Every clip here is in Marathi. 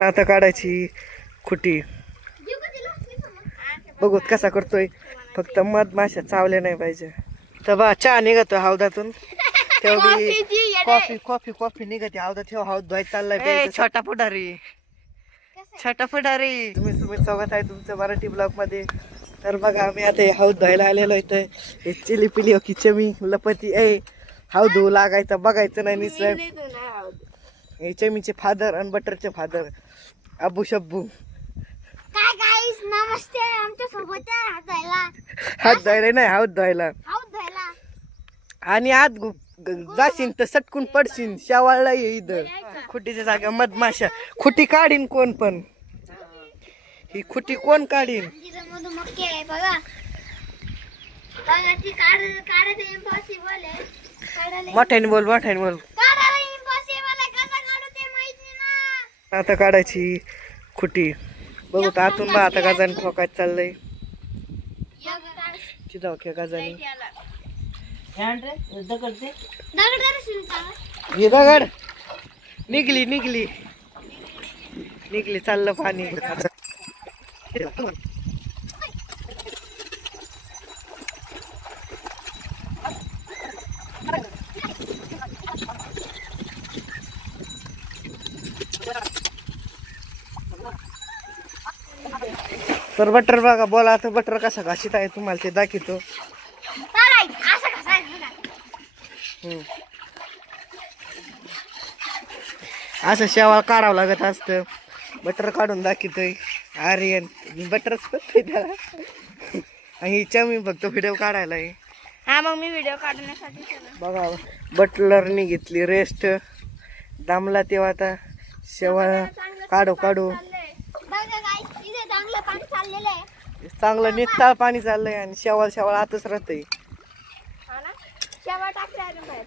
आता काढायची खुटी बघूत कसा करतोय. फक्त मधमाशा चावल्या नाही पाहिजे. तर बा चहा निघतोय हौदातून. तेवढी कॉफी कॉफी कॉफी निघते हौदात. ठेव हौद धुवायला चाललाय छोटा पुढारी. छोटा पुढारी तुम्ही स्वागत आहे तुमचं मराठी ब्लॉग मध्ये. तर बघा आम्ही आता हौद धुवायला आलेलो इथं. हे चिली पिली की चमी लपती हौद धुवू लागायचं बघायचं नाही निसर. हे चमीचे फादर आणि बटरचे फादर अबू शब्बू. काय गाईस नमस्ते. आमच्या सोबत हात धुवायला. हात धुवायला नाही हौद धुवायला. हात धुवायला आणि आत जाशील तर सटकून पडशील. शेवाळला ये इथं खुटीच्या जागा मधमाशा. खुटी काढीन कोण पण. ही खुटी कोण काढीन. मधुमक्खी आहे बघा. बघा ती काढायचं इम्पॉसिबल आहे. काढायला मोठ्याने बोल मोठ्याने बोल. इम्पॉसिबल आहे. कसं काढू ते माहित नाही ना. आता काढायची खुटी. बघू तर आतून बा आता गाजाने ठोकायचं चाललंय. चिदाव क्या गाजाने हे दगड निघली निघली निघली. चाललं पाणी. तर बटर बघा बोला आता बटर कसा घाशीत आहे तुम्हाला ते दाखवतो. असं शेवाळ काढावं लागत असतं. बटर काढून दाखवतोय आर्यन. बटरच करतोय त्याला. आणि चमी फक्त व्हिडिओ काढायला आहे. हा मग मी व्हिडिओ काढण्यासाठी बघा बटलरनी घेतली रेस्ट. दामला तेव्हा आता शेवाळ काढू काढू चांगलं पाणी चाललेलं आहे. चांगलं निघताळ पाणी चाललंय. आणि शेवाळ शेवाळ आतच राहतंय. शेवाळ टाकलं.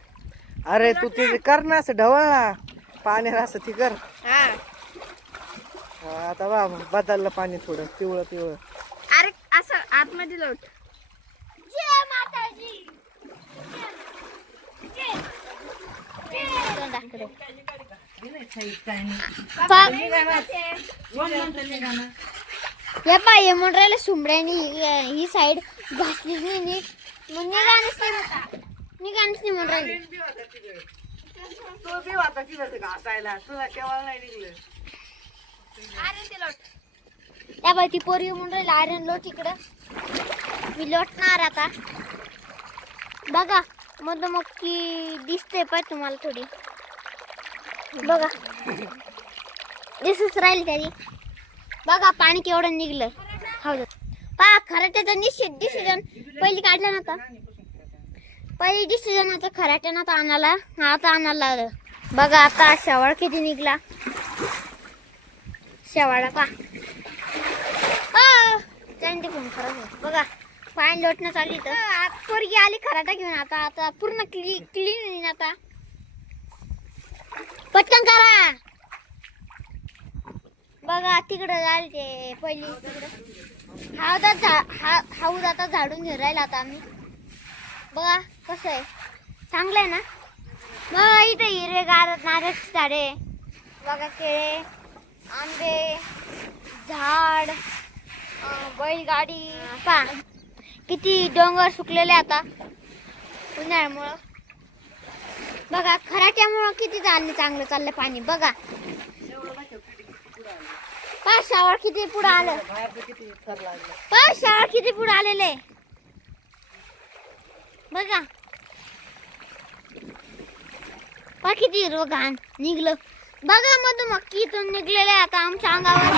अरे तू ते कर ना असं ढवळ ना पाण्याला असं ती कर. आता बा बदललं पाणी थोडं पिवळं पिवळं. अरे असं आतमध्ये लोट. जय माताजी. या पाय मोटराला सुमड्याने ही साईड घासलीच नाही नीट. मग निघाणच नाही मोटराने. या बाई ती पोरी म्हणून राहिली आर्यन लोट इकडं. मी लोटणार आता. बघा मधुमक्खी दिसते पण तुम्हाला थोडी. बघा दिसच राहील त्याची. बघा पाणी केवढं निघलं. पहा खराट्याचा डिसिजन पहिली काढला नव्हता. पहिली डिसिजन आता खराट्यानं आता आणायला. आता आणायला लागलं. बघा आता शेवाळ किती निघला. शेवाळा पा त्यांची फोन खराब होत. बघा पाणी लोटणं चालली तर पोरगी आली खराटा घेऊन. आता आता पूर्ण क्लीन होईन. आता पटकन करा. बघा तिकडं झाले ते पहिली तिकडं हाऊद आता झाडून घेऊन राहिला आता आम्ही. बघा कसं आहे चांगलं आहे ना. मग इथे हिरवेगार नारळाची झाडे. बघा केळे आंबे झाड बैलगाडी. पा किती डोंगर सुकलेले आता उन्हाळ्यामुळं. बघा खराट्यामुळं किती चांगलं चाललं पाणी. बघा पाच शावर किती पुढे आलं. पाच शावर किती पुढे आलेले. बघा पा किती घाण निघलं. बघा मधुमक्खी इथून निघलेले आता आमच्या अंगावर.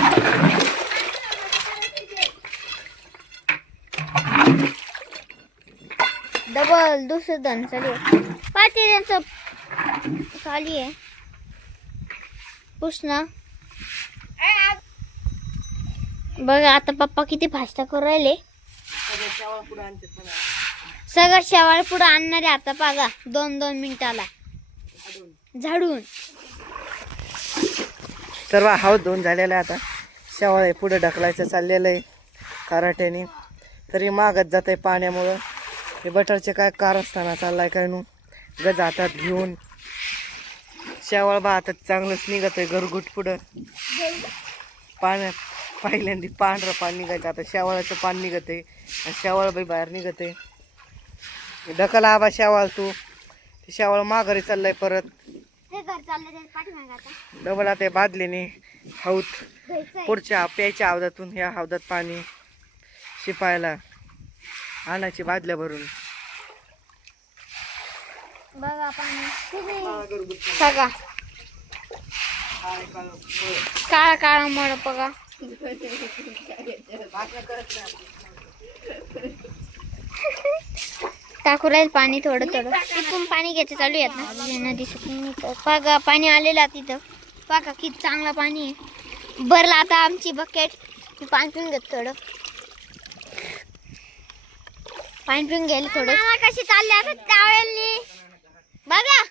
डबल दुसरं धन चालू आहे. पाठी त्यांचं चालू आहे पुसणं. बघा आता पप्पा किती फास्टा करून राहिले. सगळं शेवाळ पुढे आणणारे आता बघा 2-2 मिनिटाला झाडून. सर्व हाव दोन झालेला आता. शेवाळ पुढे ढकलायचं चाललेलं आहे कराट्याने. तरी मागत जात आहे पाण्यामुळं. हे बटरचे काय कारस्थाना चाललाय काय नू. गज हातात घेऊन शेवाळ बा आता चांगलंच निघतोय घरगुट पुढं. पाण्यात पहिल्यांदा पांढरं पाणी निघायचं, आता शेवाळाचं पाणी निघतंय आणि शेवाळ बाई बाहेर निघतंय. ढकल आबा शेवाळ तू. ते शेवाळ माघारी चाललंय परत. ते घर चाललंय पाठीमागे आता. डबल आता बादलीने हौद घ्यायचंय. पुढच्या प्यायच्या हौदातून ह्या हौदात पाणी शिपायला आणायची बादल्या भरून. बघा पाणी सगळा काळा काळा मळ बघा. टाकू राहील पाणी थोडं थोडं. तिथून पाणी घ्यायचं चालू आहे ना नदी सुकून. बघा पाणी आलेलं तिथं. बघा किती चांगला पाणी आहे. भरला आता आमची बकेट. मी पाणी पिऊन घेतो थोडं. पाणी पिऊन गेले थोडं. कशी चालली आता टावेलनी बघा.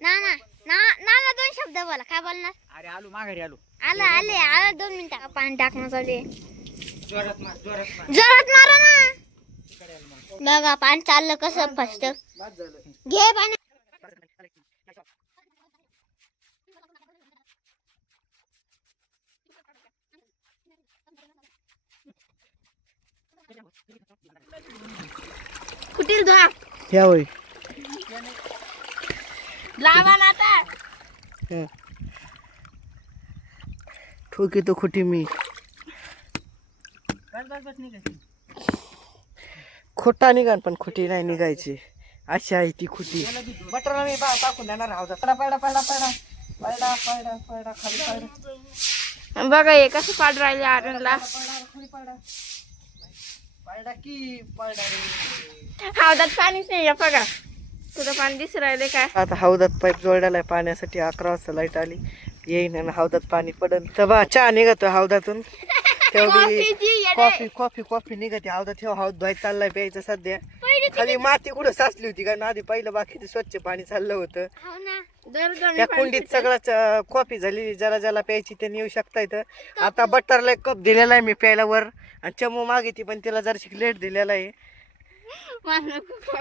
नाना नाना 2 शब्द बोला. काय बोलणार? अरे आलो माघारी आलो. आला 2 मिनिटं पाणी टाकणं चालू आहे. जोरात मार. जोरात मारा ना. बघा पाणी चाललं कसं फस्ट. घे पाणी. कुठील धुवा ह्या होय. लावा ना आता. हं. ठोकी तो खुटी मी. बस निघायची. खोटा निघाल पण खुटी नाही निघायची. अशी आहे ती खुटी. बटरला मी टाकून देणार हौदात. पडा खाली पडा. बघा हे कसं पाड राहिले आरणला. पडा की पडा रे. हौदात पाणीच नाही आहे बघा. तुझं पाणी दिसू राहिले काय. आता हौदात पाईप जोडलेला आहे पाण्यासाठी. 11 वाजता लाईट आली येईन आणि हौदात पाणी पडन. तर बा चहा निघतोय हौदातून. तेवढी कॉफी निघते हौदात. ठेव हौद धुवायचं चाललाय प्यायचं सध्या. खाली माती कुठं साचली होती कारण आधी पहिलं बाकी स्वच्छ पाणी चाललं होतं. त्या कुंडीत सगळं कॉफी झाली. ज्याला प्यायची त्यांनी येऊ शकता इथं. आता बटरला एक कप दिलेला आहे मी प्यायला वर. आणि चमू मागितली पण तिला जराशी लेट दिलेला आहे.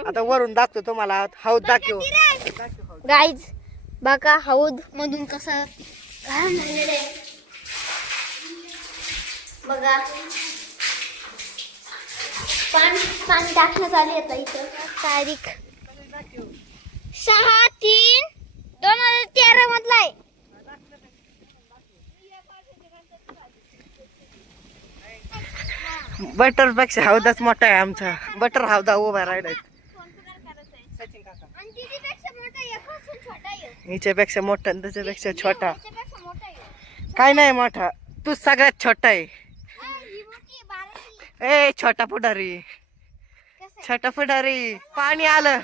आता वरून दाखवतो तुम्हाला हौद दाखव. गाईज बघा हौद मधून कसं घाण झालेलं आहे बघा. पाणी टाकणं चालू येतं इथं. तारीख 6/3/2013 मधला आहे. बटर पेक्षा हौदाच मोठा आहे आमचा. बटर हौदा उभा राहिलाय. हिच्यापेक्षा मोठा आणि त्याच्यापेक्षा छोटा. काय नाही मोठा. तू सगळ्यात छोटा आहे. ए छोटा पुढारी. छोटा पुढारी. पाणी आलं.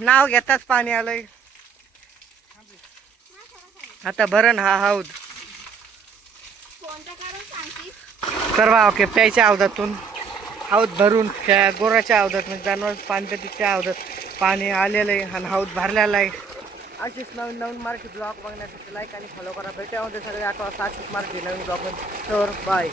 नाव घेताच पाणी आलंय. आता भरण हा हौद. करवा ओके प्यायच्या हौदातून हौद भरून गोराच्या हौदात म्हणजे जनावर पाणी पिते त्या हौदात पाणी आलेलं आहे आणि हौद भरलेला आहे. अशीच नवीन मराठी ब्लॉग बघण्यासाठी लाईक आणि फॉलो करा. भेटामध्ये सगळे 8 वाजता अशीच मराठी नवीन ब्लॉग. तर बाय.